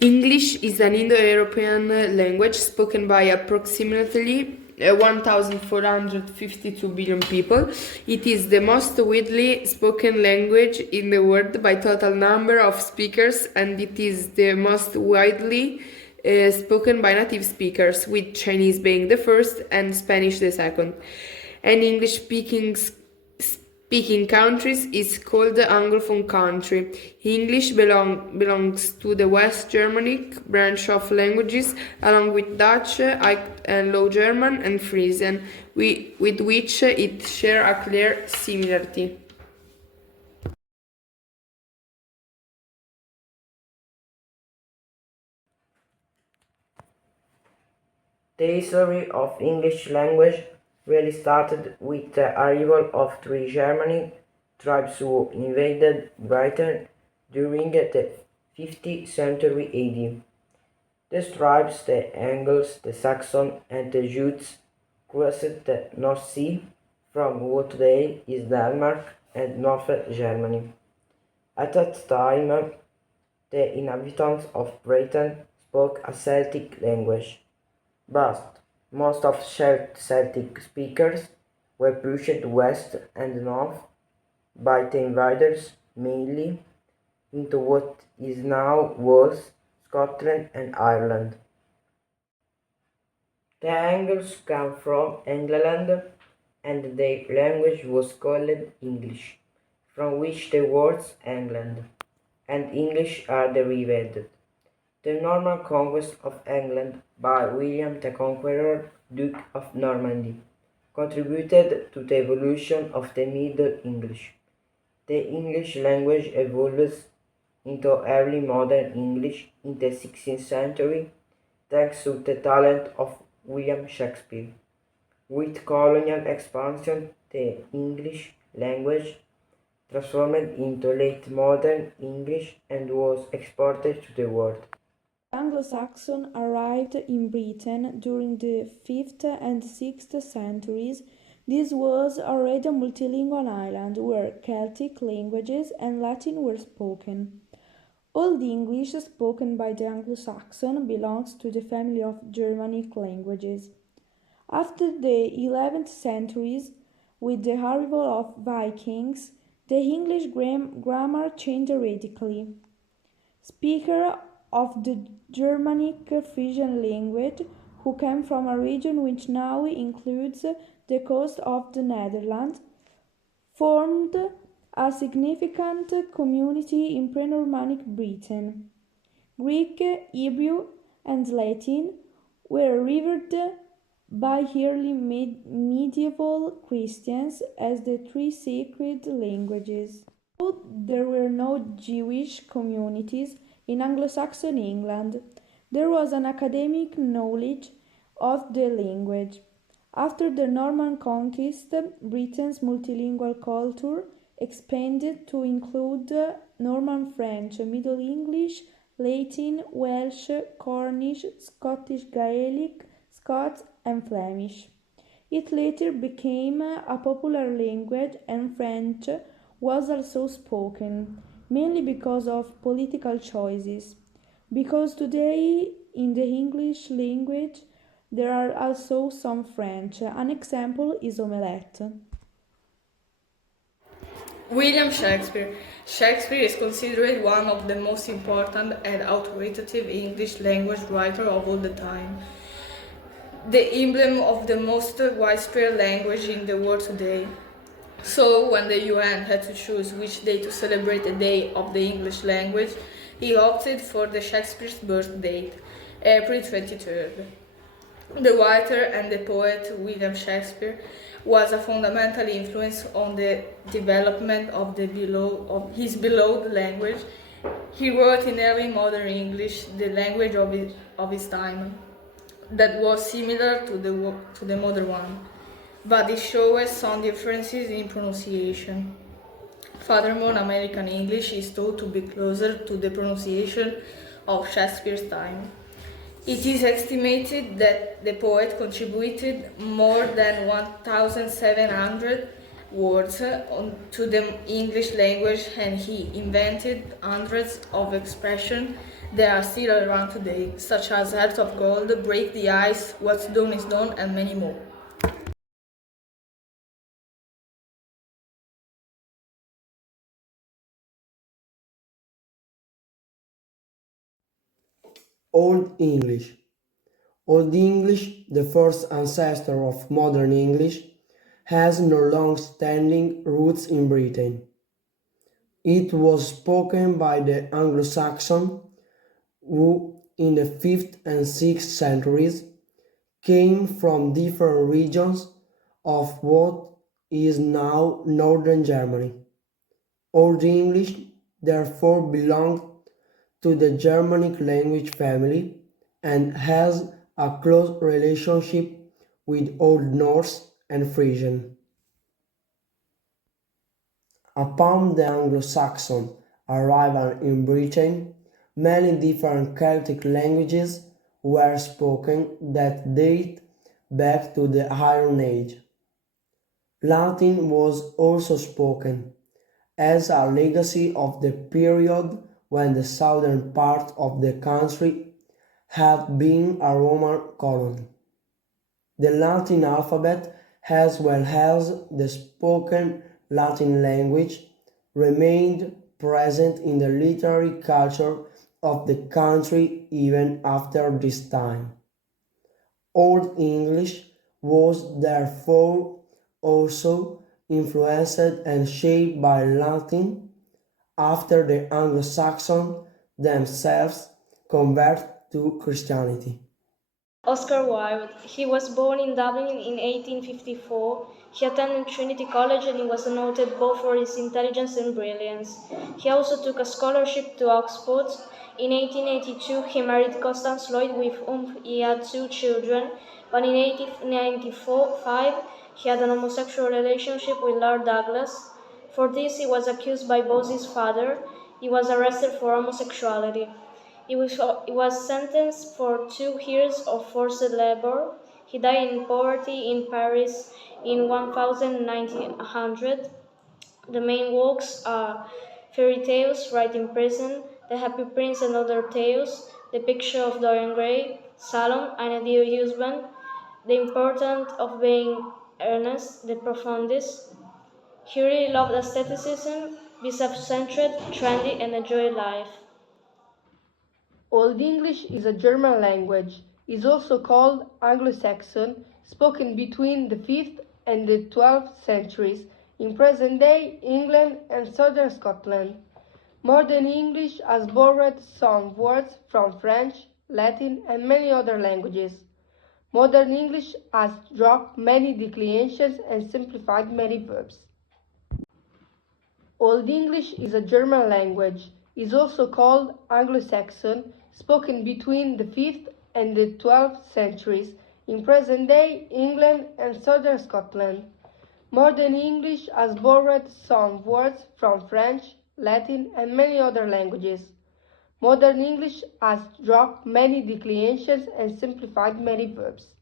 English is an Indo-European language spoken by approximately 1,452 billion people. It is the most widely spoken language in the world by total number of speakers, and it is the most widely spoken by native speakers, with Chinese being the first and Spanish the second. And English-speaking countries is called the Anglophone country. English belongs to the West Germanic branch of languages, along with Dutch, and Low German and Frisian, with which it shares a clear similarity. The history of English language really started with the arrival of three Germanic tribes who invaded Britain during the 5th century AD. These tribes, the Angles, the Saxons, and the Jutes, crossed the North Sea from what today is Denmark and North Germany. At that time, the inhabitants of Britain spoke a Celtic language, but most of Celtic speakers were pushed west and north by the invaders, mainly into what is now Wales, Scotland and Ireland. The Angles come from England and their language was called English, from which the words England and English are derived. The Norman conquest of England by William the Conqueror, Duke of Normandy, contributed to the evolution of the Middle English. The English language evolved into early modern English in the 16th century thanks to the talent of William Shakespeare. With colonial expansion, the English language transformed into late modern English and was exported to the world. Anglo-Saxons arrived in Britain during the 5th and 6th centuries. This was already a multilingual island where Celtic languages and Latin were spoken. Old English spoken by the Anglo-Saxon belongs to the family of Germanic languages. After the 11th centuries, with the arrival of Vikings, the English grammar changed radically. Speakers of the Germanic Frisian language, who came from a region which now includes the coast of the Netherlands, formed a significant community in pre-Normannic Britain. Greek, Hebrew, and Latin were revered by early medieval Christians as the three sacred languages. Although there were no Jewish communities in Anglo-Saxon England, there was an academic knowledge of the language. After the Norman conquest, Britain's multilingual culture expanded to include Norman French, Middle English, Latin, Welsh, Cornish, Scottish Gaelic, Scots, and Flemish. It later became a popular language, and French was also spoken, mainly because of political choices. Because today in the English language there are also some French. An example is omelette. William Shakespeare. Shakespeare is considered one of the most important and authoritative English language writers of all the time. The emblem of the most widespread language in the world today. So, when the UN had to choose which day to celebrate the Day of the English Language, he opted for the Shakespeare's birth date, April 23rd. The writer and the poet William Shakespeare was a fundamental influence on the development of his beloved language. He wrote in early modern English, the language of his time, that was similar to the modern one, but it shows some differences in pronunciation. Furthermore, American English is thought to be closer to the pronunciation of Shakespeare's time. It is estimated that the poet contributed more than 1,700 words to the English language, and he invented hundreds of expressions They are still around today, such as Heart of Gold, Break the Ice, What's Done is Done, and many more. Old English. Old English, the first ancestor of modern English, has no long-standing roots in Britain. It was spoken by the Anglo-Saxon, who in the 5th and 6th centuries came from different regions of what is now northern Germany. Old English therefore belonged to the Germanic language family and has a close relationship with Old Norse and Frisian. Upon the Anglo-Saxon arrival in Britain, many different Celtic languages were spoken that date back to the Iron Age. Latin was also spoken, as a legacy of the period when the southern part of the country had been a Roman colony. The Latin alphabet, as well as the spoken Latin language, remained present in the literary culture of the country even after this time. Old English was therefore also influenced and shaped by Latin after the Anglo-Saxons themselves converted to Christianity. Oscar Wilde. He was born in Dublin in 1854. He attended Trinity College and he was noted both for his intelligence and brilliance. He also took a scholarship to Oxford. In 1882, he married Constance Lloyd, with whom he had 2 children, but in 1895, he had an homosexual relationship with Lord Douglas. For this, he was accused by both his father. He was arrested for homosexuality. He was sentenced for 2 years of forced labor. He died in poverty in Paris in 1900. The main works are Fairy Tales, Right in Prison, The Happy Prince and Other Tales, The Picture of Dorian Gray, Salome, An Ideal Husband, The Importance of Being Earnest, De Profundis. He really loved aestheticism, be self-centered, trendy, and enjoy life. Old English is a German language. It is also called Anglo-Saxon, spoken between the 5th and the 12th centuries in present-day England and southern Scotland. Modern English has borrowed some words from French, Latin, and many other languages. Modern English has dropped many declensions and simplified many verbs. Old English is a German language. It is also called Anglo-Saxon, spoken between the 5th and the 12th centuries in present-day England and southern Scotland. Modern English has borrowed some words from French, Latin, and many other languages. Modern English has dropped many declensions and simplified many verbs.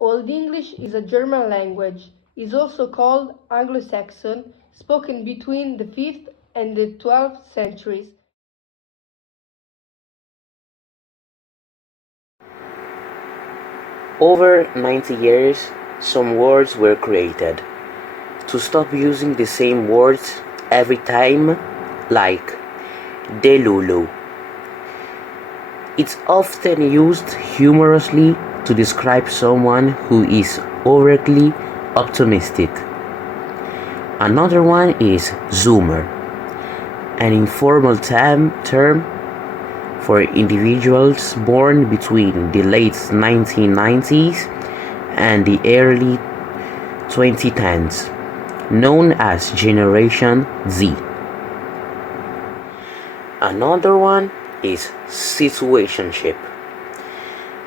Old English is a German language. It is also called Anglo-Saxon, spoken between the 5th and the 12th centuries. Over 90 years, some words were created to stop using the same words every time, like delulu. It's often used humorously to describe someone who is overtly optimistic. Another one is zoomer, an informal term for individuals born between the late 1990s and the early 2010s, known as Generation Z. Another one is situationship.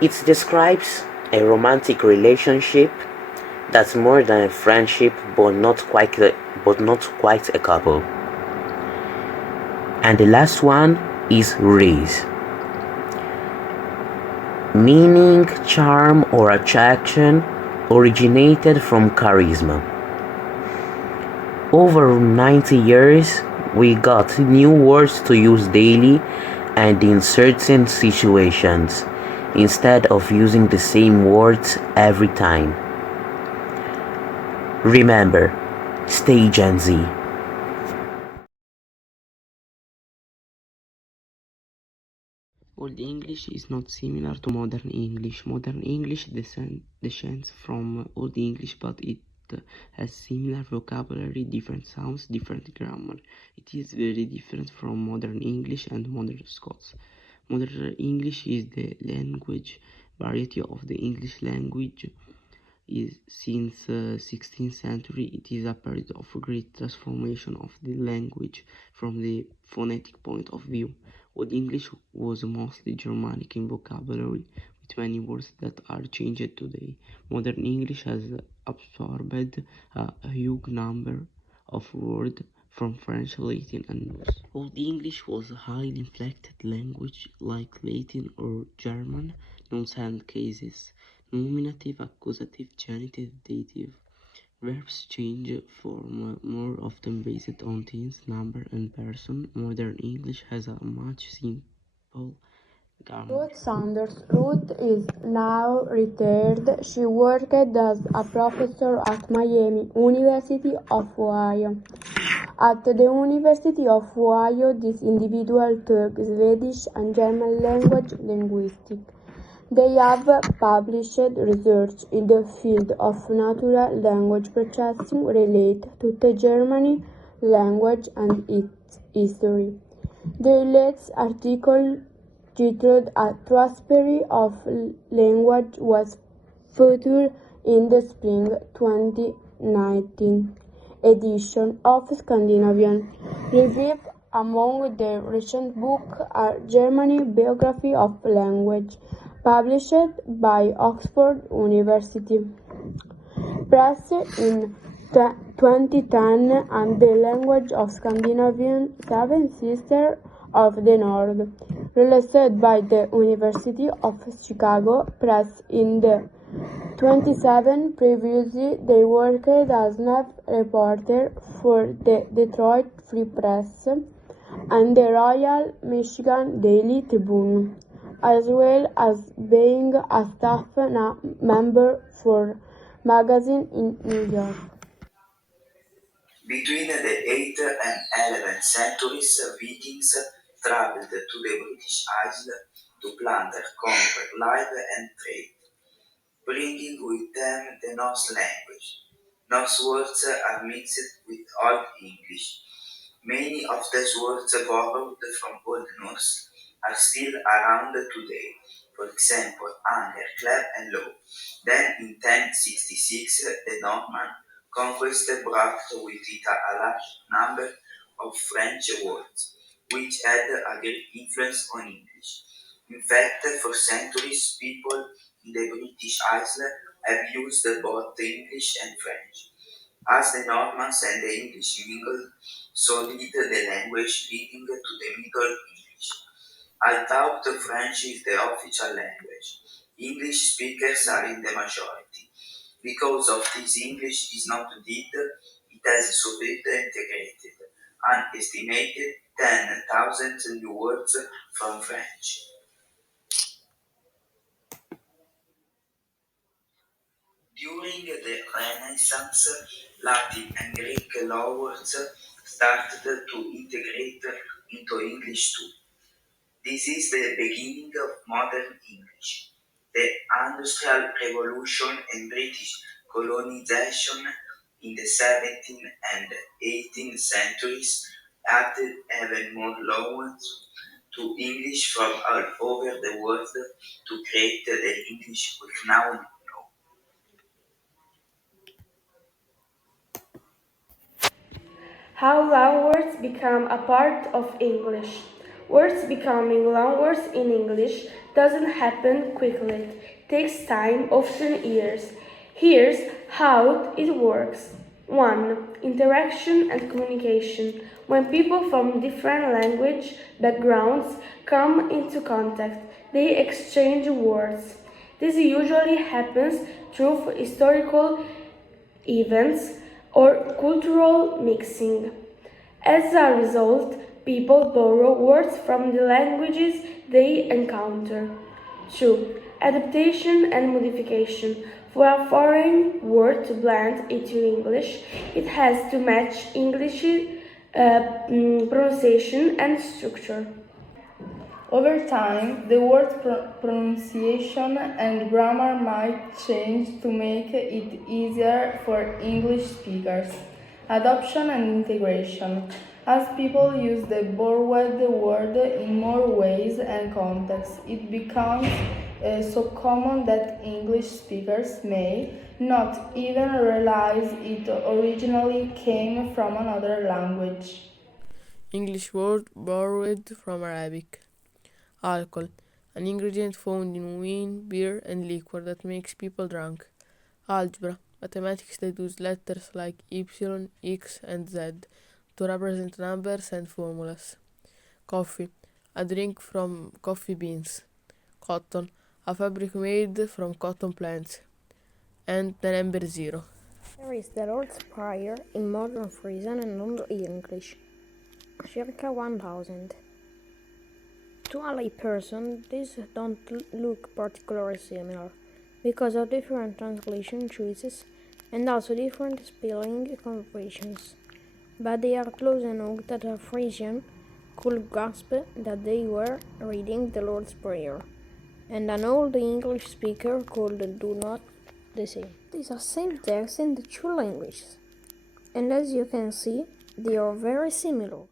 It describes a romantic relationship that's more than a friendship but not quite a couple. And the last one is raise, meaning charm or attraction originated from charisma. Over 90 years, We got new words to use daily and in certain situations, instead of using the same words every time. Remember, stay Gen Z. Old English is not similar to Modern English. Modern English descends from Old English, but it has similar vocabulary, different sounds, different grammar. It is very different from Modern English and Modern Scots. Modern English is the language variety of the English language. Since 16th century, it is a period of great transformation of the language from the phonetic point of view. Old English was mostly Germanic in vocabulary, with many words that are changed today. Modern English has absorbed a huge number of words from French, Latin, and Norse. Old English was a highly inflected language like Latin or German, nouns and cases. Nominative, accusative, genitive, dative. Verbs change form more often based on tense, number, and person. Modern English has a much simple grammar. Ruth Saunders. Ruth is now retired. She worked as a professor at Miami University of Ohio. At the University of Ohio, this individual took Swedish and German language linguistics. They have published research in the field of natural language processing related to the German language and its history. Their latest article, titled "A Tapestry of Language," was featured in the spring 2019 edition of Scandinavian Review. Among their recent books are German Biography of Language, published by Oxford University Press in 2010, and The Language of Scandinavian Seven Sisters of the North, released by the University of Chicago Press in the 27. Previously, they worked as staff reporter for the Detroit Free Press and the Royal Michigan Daily Tribune, as well as being a staff member for magazine in New York. Between the 8th and 11th centuries, Vikings traveled to the British Isles to plunder, conquer, live and trade, bringing with them the Norse language. Norse words are mixed with Old English. Many of these words borrowed from Old Norse are still around today. For example, anger, club, and law. Then in 1066, the Norman conquest brought with it a large number of French words, which had a great influence on English. In fact, for centuries, people in the British Isles have used both English and French. As the Normans and the English mingled, so did the language leading to the Middle English. Although the French is the official language, English speakers are in the majority. Because of this, English is not dead, it has survived integrated, an estimated 10,000 new words from French. During the Renaissance, Latin and Greek loanwords started to integrate into English too. This is the beginning of modern English. The Industrial Revolution and British colonization in the 17th and 18th centuries added even more loanwords to English from all over the world to create the English we now know. How loanwords become a part of English. Words becoming loanwords in English doesn't happen quickly. It takes time, often years. Here's how it works. 1. Interaction and communication. When people from different language backgrounds come into contact, they exchange words. This usually happens through historical events or cultural mixing. As a result, people borrow words from the languages they encounter. 2. Adaptation and modification. For a foreign word to blend into English, it has to match English pronunciation and structure. Over time, the word pronunciation and grammar might change to make it easier for English speakers. Adoption and integration. As people use the borrowed word in more ways and contexts, it becomes so common that English speakers may not even realize it originally came from another language. English word borrowed from Arabic. Alcohol, an ingredient found in wine, beer, and liquor that makes people drunk. Algebra, mathematics that use letters like Y, X, and Z to represent numbers and formulas. Coffee, a drink from coffee beans. Cotton, a fabric made from cotton plants. And the number 0. There is the Lord's Prayer in modern Frisian and Old English, circa 1000. To a lay person, these don't look particularly similar, because of different translation choices and also different spelling conventions. But they are close enough that a Frisian could grasp that they were reading the Lord's Prayer, and an Old English speaker could do not the same. It is the same text in the two languages, and as you can see, they are very similar.